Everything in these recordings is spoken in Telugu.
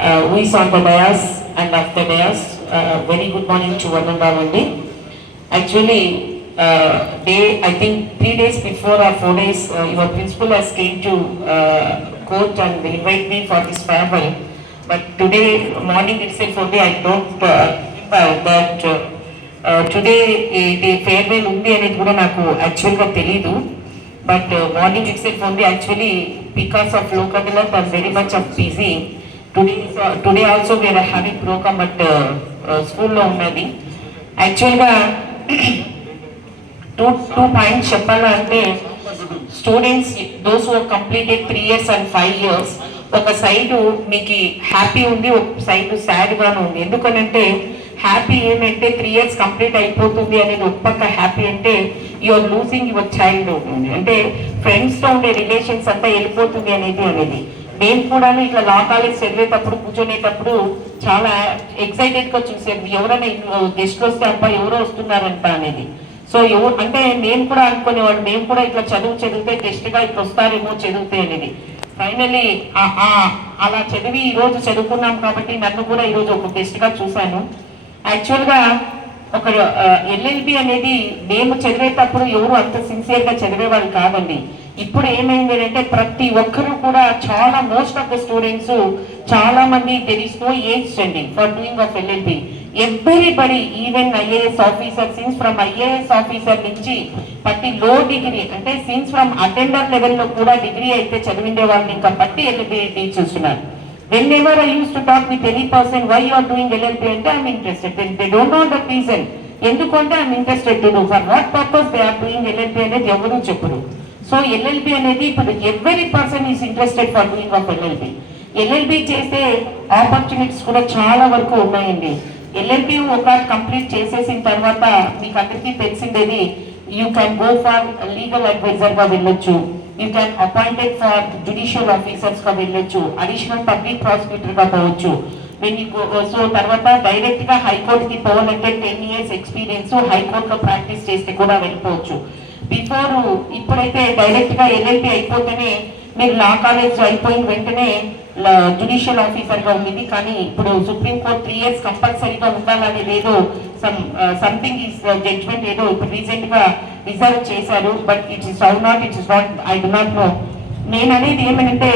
who is on the dais and after dais. Very good morning to one and all only. Actually, I think 3 days before or 4 days, your principal has came to court and invite me for this farewell. But today morning itself only I don't that today the farewell undi అనేది కూడా నాకు యాక్చువల్గా తెలీదు. But morning itself only actually because of local health I'm very much busy. Today also we are having program at school లో ఉన్నది. యాక్చువల్గా two points చెప్పాలంటే students those who completed 3 years and 5 years ఒక సైడ్ మీకు హ్యాపీ ఉంది, ఒక సైడ్ సాడ్గానే ఉంది. ఎందుకనంటే హ్యాపీ ఏమంటే 3 years కంప్లీట్ అయిపోతుంది అనేది ఒక పక్క హ్యాపీ అంటే యూఆర్ లూజింగ్ యువర్ చైల్డ్ ఉంది, అంటే ఫ్రెండ్స్తో ఉండే రిలేషన్స్ అంతా వెళ్ళిపోతుంది అనేది. నేను కూడా ఇట్లా లా కాలేజ్ చదివేటప్పుడు కూర్చొనేటప్పుడు చాలా ఎక్సైటెడ్గా చూసేది, ఎవరైనా గెస్ట్లు వస్తే అబ్బా ఎవరో వస్తున్నారంట అనేది. సో అంటే నేను కూడా అనుకునేవాడు, మేము కూడా ఇట్లా చదివితే గెస్ట్గా ఇట్లా వస్తారేమో చదివితే అనేది. ఫైనలీ అలా చదివి ఈరోజు చదువుకున్నాం కాబట్టి నన్ను కూడా ఈరోజు ఒక గెస్ట్గా చూశాను. యాక్చువల్గా ఒక ఎల్ఎల్బి అనేది మేము చదివేటప్పుడు ఎవరు అంత సిన్సియర్గా చదివేవాళ్ళు కాదండి. ఇప్పుడు ఏమైంది అంటే ప్రతి ఒక్కరు కూడా చాలా మోస్ట్ ఆఫ్ ద స్టూడెంట్స్ చాలా మంది దెర్ ఇస్ నో ఏజ్ అండి for doing of LLB. Everybody even IAS officer since from IAS officer నుంచి ప్రతి లో డిగ్రీ అంటే సిన్స్ ఫ్రమ్ అటెండర్ లెవెల్లో కూడా డిగ్రీ అయితే చదివిండే వాళ్ళని ఇంకా బట్టి ఎల్ఎల్బి చూస్తున్నారు. Whenever I used to talk with any person, why you are doing LLB అంటే I'm interested. They don't know the reason. ఎందుకంటే I'm interested to do. For what purpose they are doing LLB అనేది ఎవరు చెప్పరు. సో LLB అనేది ఇప్పుడు every person is interested for doing of LLB. LLB చేసే ఆపర్చునిటీస్ కూడా చాలా వరకు ఉన్నాయండి. LLB ఒక కంప్లీట్ చేసేసిన తర్వాత మీకు అందరికీ తెలిసిందేది you can go for legal అడ్వైజర్గా వెళ్ళొచ్చు, you can appointed for judicial ఆఫీసర్స్గా వెళ్ళొచ్చు, అడిషనల్ పబ్లిక్ ప్రాసిక్యూటర్గా పోవచ్చు. సో తర్వాత డైరెక్ట్గా హైకోర్టుకి పోవాలంటే 10 years ఎక్స్పీరియన్స్ హైకోర్టులో ప్రాక్టీస్ చేస్తే కూడా వెళ్ళిపోవచ్చు. ఇప్పుడైతే డైరెక్ట్గా ఎల్ఎల్బి అయిపోతేనే మీరు లా కాలేజ్ అయిపోయిన వెంటనే జ్యుడిషియల్ ఆఫీసర్గా ఉంది. కానీ ఇప్పుడు సుప్రీంకోర్టు 3 years కంపల్సరీగా ఉండాలనేది ఏదో సంథింగ్ ఈస్ జడ్జ్మెంట్ ఏదో ఇప్పుడు రీసెంట్గా రిజర్వ్ చేశారు. But it's not I do not know. నేను అనేది ఏమంటే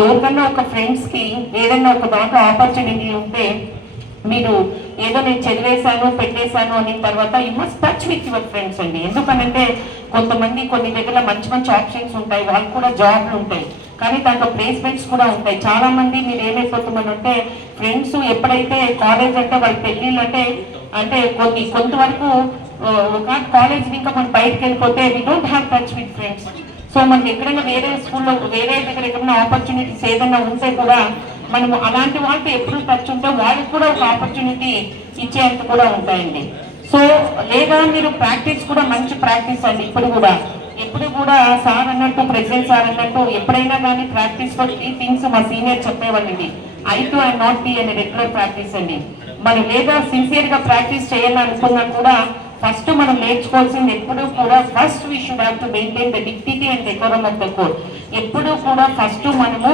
ఎవరికన్నా ఒక ఫ్రెండ్స్కి ఏదైనా ఒక దాంట్లో ఆపర్చునిటీ ఉంటే మీరు ఏదో నేను చదివేశాను పెట్టేశాను అనే తర్వాత you must touch with your friends అండి. ఎందుకనంటే కొంతమంది కొన్ని దగ్గర మంచి ఆప్షన్స్ ఉంటాయి, వాళ్ళు కూడా జాబ్లు ఉంటాయి, కానీ దాంట్లో ప్లేస్మెంట్స్ కూడా ఉంటాయి. చాలా మంది మీరు ఏమైపోతున్నారంటే ఫ్రెండ్స్ ఎప్పుడైతే కాలేజ్ అంటే వాళ్ళ పెళ్ళిళ్ళు అంటే కొంతవరకు ఒక కాలేజ్ ఇంకా మనం బయటకు వెళ్ళిపోతే we don't have touch with friends. So మనకి ఎక్కడైనా వేరే స్కూల్లో వేరే దగ్గర ఎక్కడైనా ఆపర్చునిటీస్ ఏదైనా ఉంటే కూడా మనము అలాంటి వాళ్ళతో ఎప్పుడు టచ్ ఉంటే వాళ్ళకి కూడా ఒక ఆపర్చునిటీ ఇచ్చేంత కూడా ఉంటాయండి. సో లేదా మీరు ప్రాక్టీస్ కూడా మంచి ప్రాక్టీస్ అండి. ఎప్పుడు కూడా సార్ అన్నట్టు ప్రెసిడెంట్ సార్ అన్నట్టు ఎప్పుడైనా కానీ ప్రాక్టీస్ ఫర్ 3 things మా సీనియర్ చెప్పేవాళ్ళండి. I2 and not be అనే రెగ్యులర్ ప్రాక్టీస్ అండి. మనం లేదా సిన్సియర్గా ప్రాక్టీస్ చేయాలనుకున్నా కూడా ఫస్ట్ మనం నేర్చుకోవాల్సింది ఎప్పుడు కూడా first we should have to maintain the dignity and decorum of the court. ఎప్పుడు కూడా ఫస్ట్ మనము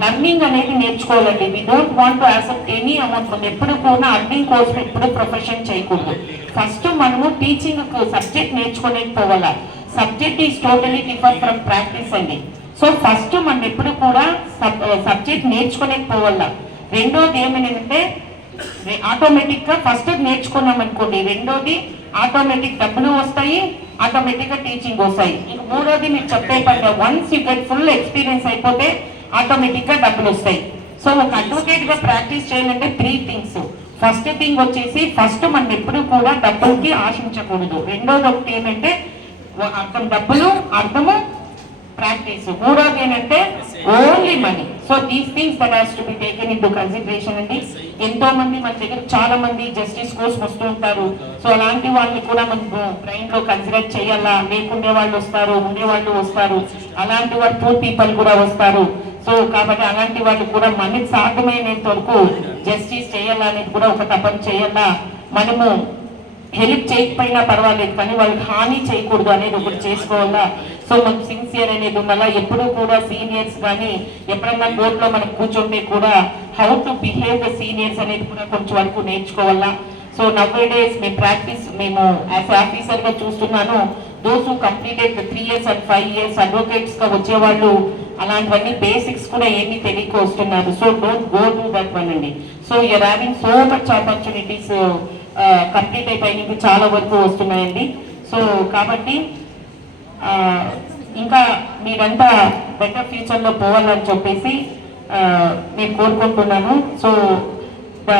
లర్నింగ్ అనేది నేర్చుకోవాలండి. We don't want to accept any amount. ఎప్పుడు కూడా అర్నింగ్ కోర్స్ ఎప్పుడు ప్రొఫెషన్ చేయకూడదు. ఫస్ట్ మనము టీచింగ్ సబ్జెక్ట్ నేర్చుకోలేకపోవాలా. Subject is totally different from practice అండి. సో ఫస్ట్ మనం ఎప్పుడు కూడా సబ్జెక్ట్ నేర్చుకోలేకపోవాలా. రెండోది ఏమనంటే ఆటోమేటిక్గా ఫస్ట్ నేర్చుకున్నాం అనుకోండి, రెండోది ఆటోమేటిక్ డబ్బులు వస్తాయి, ఆటోమేటిక్గా టీచింగ్ వస్తాయి. ఇంక మూడోది మీరు చెప్పే పని once you get full experience అయిపోతే ఆటోమేటిక్గా డబ్బులు వస్తాయి. సో ఒక అడ్వకేట్గా ప్రాక్టీస్ చేయాలంటే 3 things. ఫస్ట్ థింగ్ వచ్చేసి ఫస్ట్ మనం ఎప్పుడు కూడా డబ్బులకి ఆశించకూడదు. రెండోది ఒకటి ఏంటంటే డబ్బులు అర్థము ప్రాక్టీస్. మూడోది ఏంటంటే only money. So these things that has to be taken in to consideration అండి. ఎంతో మంది మన దగ్గర చాలా మంది జస్టిస్ కోసం వస్తూ ఉంటారు. సో అలాంటి వాళ్ళని కూడా మనకు బ్రెయిన్లో కన్సిడర్ చేయాలా. లేకుండే వాళ్ళు వస్తారు, ఉండేవాళ్ళు వస్తారు, అలాంటి వాళ్ళు పూర్ పీపుల్ కూడా వస్తారు. సో కాబట్టి అలాంటి వాళ్ళు కూడా మనకి సాధ్యమైనంత వరకు జస్టిస్ చేయాలనేది కూడా ఒక తపన చేయాలా. మనము హెల్ప్ చేయకపోయినా పర్వాలేదు కానీ వాళ్ళకి హాని చేయకూడదు అనేది ఒకటి చేసుకోవాలా. సో మనకు సిన్సియర్ అనేది ఉండాలా. ఎప్పుడూ కూడా సీనియర్స్ కానీ ఎప్పుడన్నా కోర్టులో మనం కూర్చుంటే కూడా how to behave the seniors అనేది కూడా కొంచెం వరకు నేర్చుకోవాలా. సో నవ్ డేస్ మేము యాజ్ ఆఫీసర్గా చూస్తున్నాను, those who completed 3 years and 5 years అడ్వకేట్స్గా వచ్చేవాళ్ళు అలాంటివన్నీ బేసిక్స్ కూడా ఏమీ తెలియక వస్తున్నారు. So don't go to that one అండి. So you're having so much opportunities complete అయిపోయినవి చాలా వరకు వస్తున్నాయండి. సో కాబట్టి ఇంకా మీరంతా బెటర్ ఫ్యూచర్లో పోవాలని చెప్పేసి నేను కోరుకుంటున్నాను. So the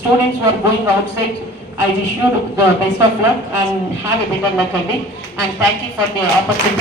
students are going outside, I wish you the best of luck and have a better luck, and thank you for the opportunity.